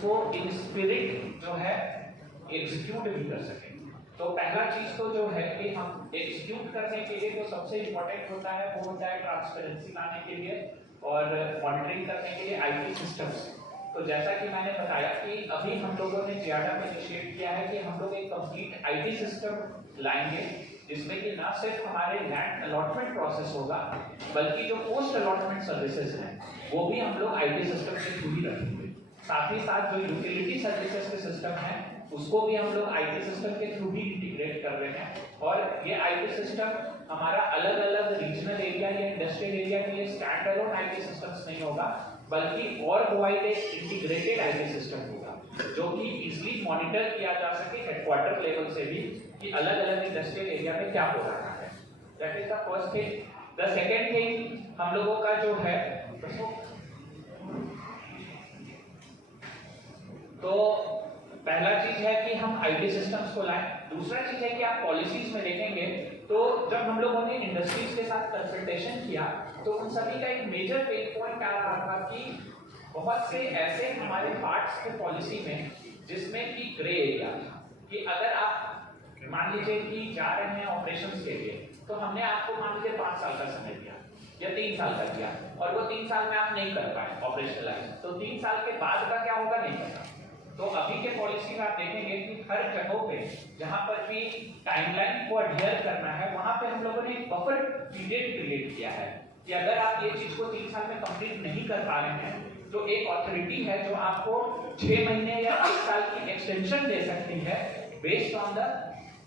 उसको in spirit जो है एग्जीक्यूट भी कर सकें। तो पहला चीज तो जो है कि हम एग्जीक्यूट करने के लिए तो सबसे इम्पोर्टेंट होता है वो होता है ट्रांसपेरेंसी लाने के लिए और मॉनिटरिंग करने के लिए आईटी सिस्टम्स। तो जैसा कि मैंने बताया कि अभी हम लोगों ने जियाडा में इनिशिएट किया है कि हम लोग एक कंप्लीट आईटी सिस्टम लाएंगे जिसमें कि ना सिर्फ हमारे लैंड अलॉटमेंट प्रोसेस होगा बल्कि जो पोस्ट अलॉटमेंट सर्विसेज हैं वो भी हम लोग आईटी सिस्टम के थ्रू ही रखेंगे। साथ ही साथ जो यूटिलिटी सर्विसेज के सिस्टम है उसको भी हम लोग आईटी सिस्टम के थ्रू ही इंटीग्रेट कर रहे हैं। और ये आईटी सिस्टम हमारा अलग अलग रीजनल एरिया या इंडस्ट्रियल एरिया के लिए स्टैंड अलोन आईटी सिस्टम्स नहीं होगा बल्कि और वाइड एक इंटीग्रेटेड आईटी सिस्टम होगा जो कि इजीली मॉनिटर किया जा सके हेडक्वार्टर लेवल से भी कि अलग अलग इंडस्ट्रियल एरिया में क्या हो रहा है। That is the first thing. The second thing हम लोगों का जो है तो पहला चीज है कि हम आईटी सिस्टम्स को लाएं। दूसरा चीज है कि आप पॉलिसीज में देखेंगे तो जब हम लोगों ने इंडस्ट्रीज के साथ कंसल्टेशन किया तो उन सभी का एक मेजर पेन पॉइंट आ रहा था कि बहुत से ऐसे हमारे पार्ट्स थे पॉलिसी में जिसमें कि ग्रे एरिया था कि अगर आप मान लीजिए कि जा रहे हैं ऑपरेशंस के लिए तो हमने आपको मान लीजिए 5 साल का समय दिया या 3 साल का दिया और वो 3 साल में आप नहीं कर पाए ऑपरेशनलाइज, तो 3 साल के बाद का क्या होगा नहीं पता। तो अभी के पॉलिसी में आप देखेंगे कि हर जगहों पे जहां पर भी टाइमलाइन को अडहियर करना है वहां पे हम लोगों ने एक बफर पीरियड क्रिएट किया है कि अगर आप ये चीज को 3 साल में कंप्लीट नहीं कर पा रहे हैं तो एक अथॉरिटी है जो आपको 6 महीने या 1 साल की एक्सटेंशन दे सकती है बेस्ड ऑन द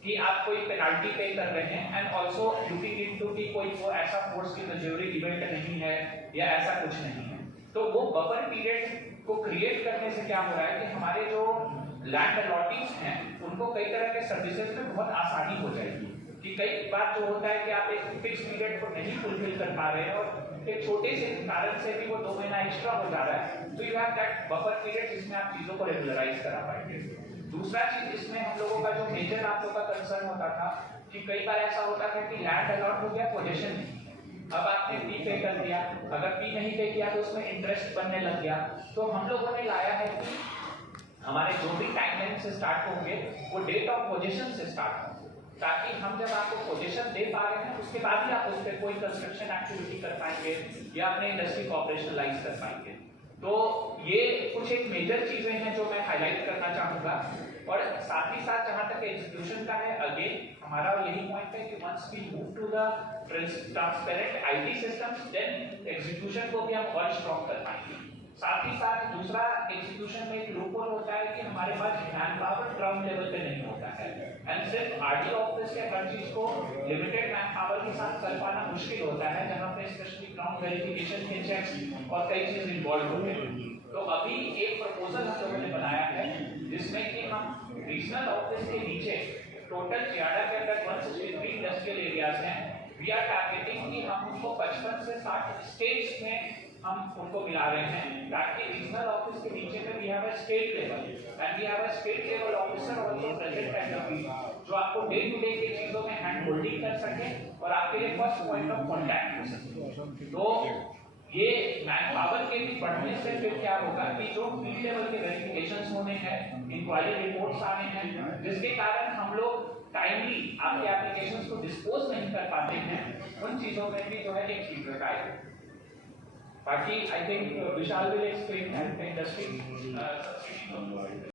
कि आप कोई पेनाल्टी पे कर रहे हैं एंड ऑल्सो लुकिंग इनटू कि कोई वो ऐसा फोर्स की मजूरी इवेंट नहीं है या ऐसा कुछ नहीं है। तो वो बफर पीरियड को क्रिएट करने से क्या हो रहा है कि हमारे जो लैंड अलॉटीज हैं उनको कई तरह के सर्विसेज में बहुत आसानी हो जाएगी कि कई बार जो होता है कि आप एक फिक्स पीरियड को नहीं फुलफिल कर पा रहे हैं और एक छोटे से कारण से भी वो 2 महीना एक्स्ट्रा हो जा रहा है तो you have that buffer period जिसमें आप चीजों को रेगुलराइज करा पाएंगे। दूसरा चीज इसमें हम लोगों का जो मेजर आप लोगों का कंसर्न होता था कि कई बार ऐसा होता था कि लैंड अलॉट हो गया पोजीशन नहीं, अब आपने फी पे कर दिया, अगर फी नहीं पे किया तो उसमें इंटरेस्ट बनने लग गया। तो हम लोगों ने लाया है कि हमारे जो भी टाइमलाइन से स्टार्ट होंगे वो डेट ऑफ पोजीशन से स्टार्ट होंगे ताकि हम जब आपको पोजीशन दे पा रहे हैं उसके बाद ही आप उस पर कोई कंस्ट्रक्शन एक्टिविटी कर पाएंगे या अपने इंडस्ट्री को ऑपरेशनलाइज कर पाएंगे। तो ये कुछ एक मेजर चीजें हैं जो मैं हाईलाइट करना चाहूंगा। और साथ ही साथ जहां तक एग्जीक्यूशन का है अगेन हमारा यही पॉइंट है कि once we move to the transparent IT systems then execution को भी हम और स्ट्रॉन्ग कर पाएंगे। साथ ही साथ दूसरा एग्जीक्यूशन में एक लूपहोल होता है कि हमारे पास मैन पावर ग्राउंड लेवल पे नहीं होता है एंड सिर्फ आरटी ऑफिस के हर चीज को लिमिटेड मैन पावर के साथ कर पाना मुश्किल होता है जहां पे स्पेशली ग्राउंड वेरिफिकेशन के चेक्स और कई चीज इन्वॉल्व होते हैं। तो अभी एक प्रपोजल हम लोगों ने बनाया है जिसमें कि हम रीजनल ऑफिस के नीचे टोटल जियाडा के अंदर 163 इंडस्ट्रियल एरियाज हैं। वी आर टारगेटिंग कि हम उनको 55 से 60 स्टेट्स में हम उनको मिला रहे हैं ताकि रीजनल ऑफिस के नीचे में we have a state level and we have a state level officer also present at the field जो आपको डे टू डे की चीजों में हैंड होल्डिंग कर सके और आपके लिए फर्स्ट पॉइंट ऑफ कांटेक्ट हो सके। तो ये मैन पावर के भी बढ़ने से फिर क्या होगा कि जो फील्ड लेवल के वेरिफिकेशंस होने हैं, इंक्वायरी रिपोर्ट्स आने हैं जिसके कारण हम लोग टाइमली आपके एप्लीकेशंस को डिस्पोज नहीं कर पाते हैं, उन चीजों में भी जो है एक शीघ्रता आएगी। बाकी I think Vishal will explain that the industry